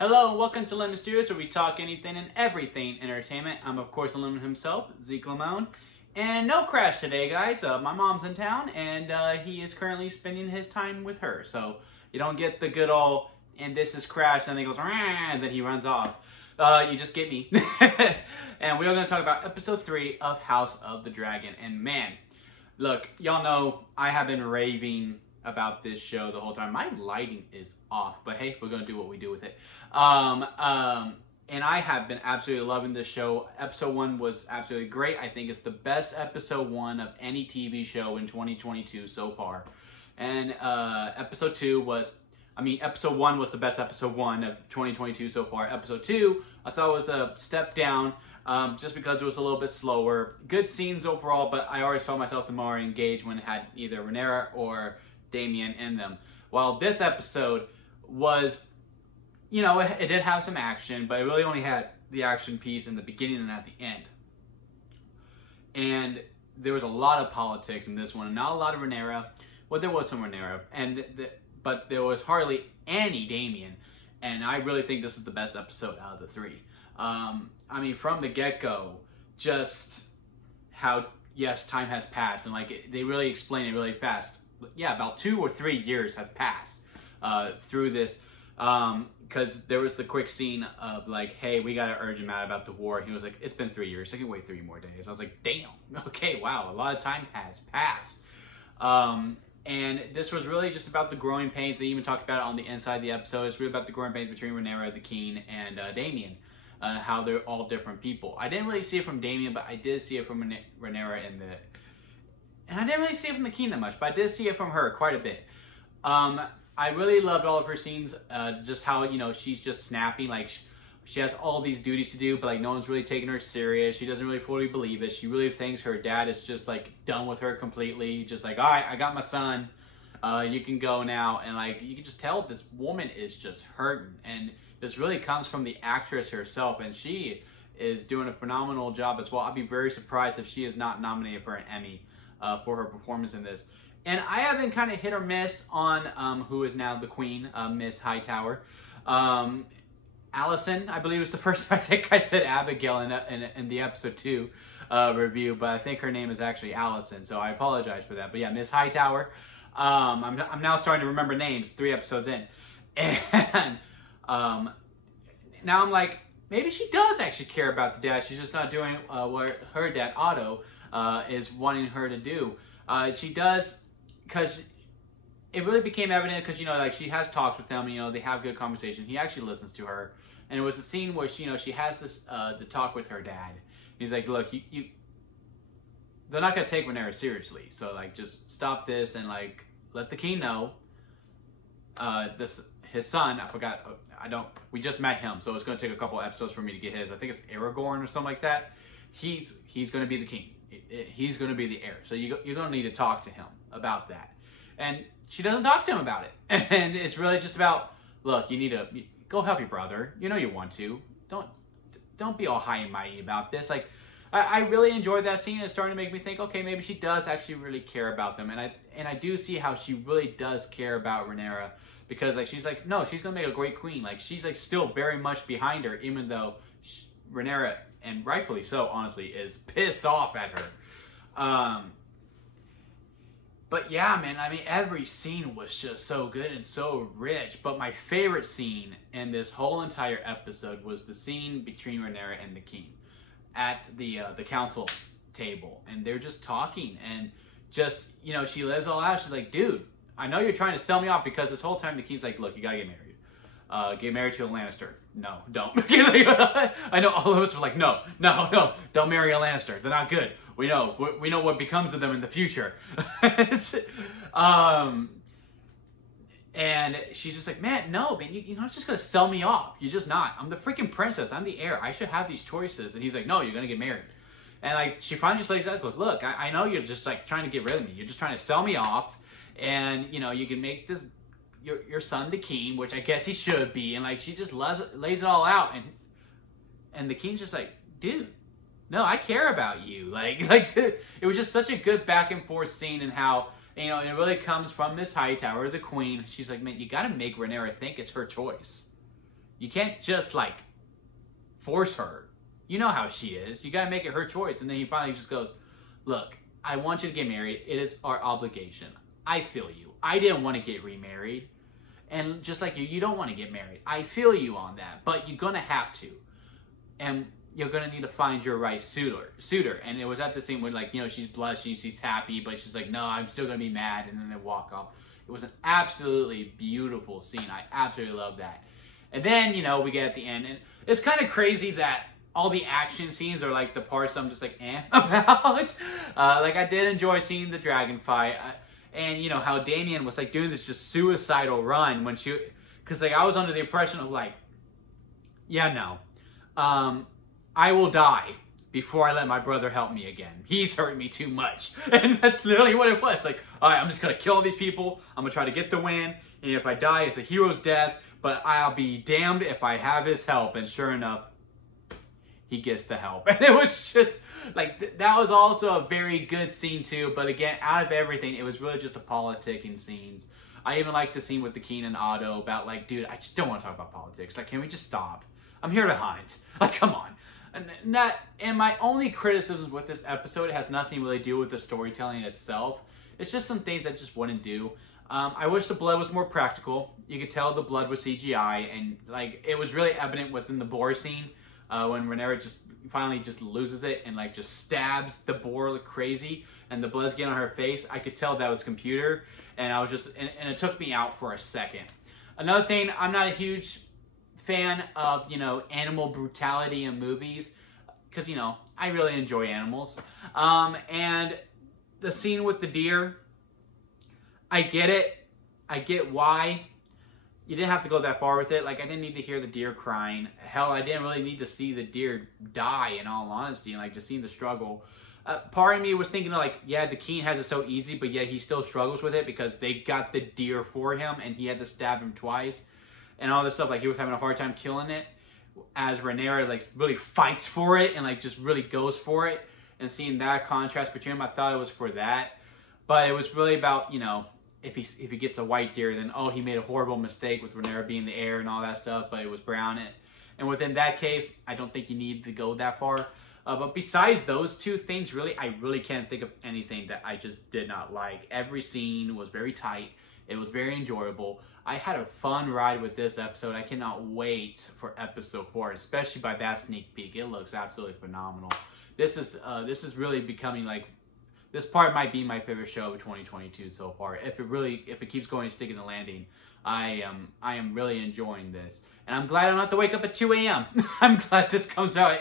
Hello and welcome to Lemon Studios, where we talk anything and everything entertainment. I'm of course the Lemon himself, Zeke Lamone. And no Crash today, guys. My mom's in town and he is currently spending his time with her. So you don't get the good old, and this is Crash, and then he goes, Rah! And then he runs off. You just get me. And we are going to talk about episode 3 of House of the Dragon. And man, look, y'all know I have been raving about this show the whole time. My lighting is off, but hey, we're gonna do what we do with it. And I have been absolutely loving this show. Episode 1 was absolutely great. I think it's the best episode 1 of any TV show in 2022 so far. And episode 1 was the best episode 1 of 2022 so far. Episode 2, I thought was a step down, just because it was a little bit slower. Good scenes overall, but I always felt myself the more engaged when it had either Rhaenyra or Damien in them. While this episode was, you know, it did have some action, but it really only had the action piece in the beginning and at the end. And there was a lot of politics in this one, not a lot of Rhaenyra. Well, there was some Rhaenyra, but there was hardly any Damien. And I really think this is the best episode out of the 3. I mean, from the get-go, just how, yes, time has passed, and like they really explain it really fast. Yeah, about 2 or 3 years has passed through this, because there was the quick scene of like, hey, we gotta urge him out about the war. He was like, it's been 3 years, I can wait 3 more days. I was like, damn, okay, wow, a lot of time has passed. And this was really just about the growing pains. They even talked about it on the inside of the episode. It's really about the growing pains between Rhaenyra the King and Damien, how they're all different people. I didn't really see it from Damien, but I did see it from Rhaenyra and I didn't really see it from the King that much, but I did see it from her quite a bit. I really loved all of her scenes, just how, you know, she's just snapping, like she has all these duties to do, but like no one's really taking her serious. She doesn't really fully believe it. She really thinks her dad is just like done with her completely, just like, all right, I got my son, you can go now. And like, you can just tell this woman is just hurting, and this really comes from the actress herself, and she is doing a phenomenal job as well. I'd be very surprised if she is not nominated for an Emmy for her performance in this. And I have been kind of hit or miss on who is now the Queen, Miss Hightower. Allison, I believe was the first time. I think I said Abigail in the episode 2 review, but I think her name is actually Allison, so I apologize for that. But yeah, Miss Hightower. I'm now starting to remember names 3 episodes in. And now I'm like, maybe she does actually care about the dad. She's just not doing what her dad, Otto, is wanting her to do. She does, because it really became evident, because, you know, like she has talks with him, you know, they have good conversation. He actually listens to her. And it was the scene where she, you know, she has this, the talk with her dad. He's like, look, they're not going to take Rhaenyra seriously. So like, just stop this and like, let the King know, his son, we just met him, so it's going to take a couple episodes for me to get his. I think it's Aragorn or something like that. He's going to be the king. He's going to be the heir. So you're going to need to talk to him about that. And she doesn't talk to him about it. And it's really just about, look, you need to go help your brother. You know you want to. Don't be all high and mighty about this. Like, I really enjoyed that scene. It's starting to make me think, okay, maybe she does actually really care about them. And I do see how she really does care about Rhaenyra, because like she's like, no, she's gonna make a great queen. Like she's like still very much behind her, even though Rhaenyra, and rightfully so, honestly, is pissed off at her. But yeah, man, I mean, every scene was just so good and so rich. But my favorite scene in this whole entire episode was the scene between Rhaenyra and the King at the council table, and they're just talking, and just, you know, she lays all out. She's like, dude, I know you're trying to sell me off, because this whole time the King's like, look, you gotta get married. Get married to a Lannister. No, don't. I know all of us were like, no, don't marry a Lannister. They're not good. We know what becomes of them in the future. And she's just like, man, no, man, you're not just gonna sell me off. You're just not. I'm the freaking princess. I'm the heir. I should have these choices. And he's like, no, you're gonna get married. And like, she finally just lays out, goes, look, I know you're just like trying to get rid of me. You're just trying to sell me off. And, you know, you can make this, your son the king, which I guess he should be. And like, she just lays it all out. And the King's just like, dude, no, I care about you. Like it was just such a good back and forth scene, and how, you know, it really comes from Miss Hightower, the Queen. She's like, man, you got to make Rhaenyra think it's her choice. You can't just like force her. You know how she is. You gotta make it her choice. And then he finally just goes, look, I want you to get married. It is our obligation. I feel you. I didn't want to get remarried. And just like you don't want to get married. I feel you on that. But you're gonna have to. And you're gonna need to find your right suitor. And it was at the scene where, like, you know, she's blushing, she's happy, but she's like, no, I'm still gonna be mad. And then they walk off. It was an absolutely beautiful scene. I absolutely love that. And then, you know, we get at the end, and it's kind of crazy that all the action scenes are like the parts I'm just like about. Like, I did enjoy seeing the dragon fight, and you know how Damien was like doing this just suicidal run when she, because like I was under the impression of like, yeah, no, I will die before I let my brother help me again. He's hurt me too much. And that's literally what it was. Like, all right, I'm just going to kill all these people. I'm going to try to get the win. And if I die, it's a hero's death. But I'll be damned if I have his help. And sure enough, he gets the help. And it was just, like, that was also a very good scene too. But again, out of everything, it was really just a politicking scenes. I even like the scene with the Keen and Otto about like, dude, I just don't want to talk about politics. Like, can we just stop? I'm here to hunt. Like, come on. And my only criticism with this episode has nothing really to do with the storytelling itself. It's just some things that just wouldn't do. I wish the blood was more practical. You could tell the blood was CGI, and like it was really evident within the boar scene when Rhaenyra just finally just loses it and like just stabs the boar like crazy, and the blood's getting on her face. I could tell that was computer, and I was just and it took me out for a second. Another thing, I'm not a huge fan of, you know, animal brutality in movies, because, you know, I really enjoy animals. And the scene with the deer, I get it. I get why. You didn't have to go that far with it. Like, I didn't need to hear the deer crying. Hell, I didn't really need to see the deer die, in all honesty, and like just seeing the struggle. Part of me was thinking like, yeah, the King has it so easy, but yet he still struggles with it because they got the deer for him and he had to stab him twice. And all this stuff, like he was having a hard time killing it, as Rhaenyra like really fights for it and like just really goes for it. And seeing that contrast between them, I thought it was for that, but it was really about, you know, if he gets a white deer, then oh, he made a horrible mistake with Rhaenyra being the heir and all that stuff, but it was brown. And within that case, I don't think you need to go that far. But besides those two things, really, I really can't think of anything that I just did not like. Every scene was very tight. It was very enjoyable. I had a fun ride with this episode. I cannot wait for episode 4, especially by that sneak peek. It looks absolutely phenomenal. This is really becoming like, this part might be my favorite show of 2022 so far. If it keeps going and sticking the landing, I am really enjoying this. And I'm glad I don't have to wake up at 2 a.m. I'm glad this comes out at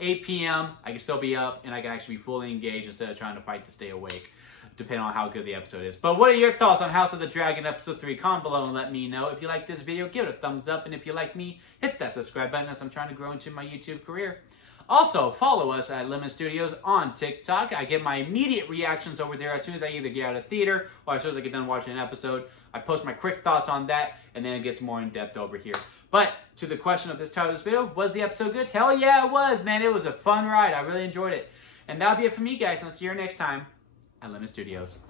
8 p.m. I can still be up and I can actually be fully engaged instead of trying to fight to stay awake, depending on how good the episode is. But what are your thoughts on House of the Dragon Episode 3? Comment below and let me know. If you like this video, give it a thumbs up. And if you like me, hit that subscribe button as I'm trying to grow into my YouTube career. Also, follow us at Lemon Studios on TikTok. I get my immediate reactions over there as soon as I either get out of theater or as soon as I get done watching an episode. I post my quick thoughts on that, and then it gets more in-depth over here. But to the question of this title of this video, was the episode good? Hell yeah, it was, man. It was a fun ride. I really enjoyed it. And that'll be it for me, guys. And I'll see you next time at Lemon Studios.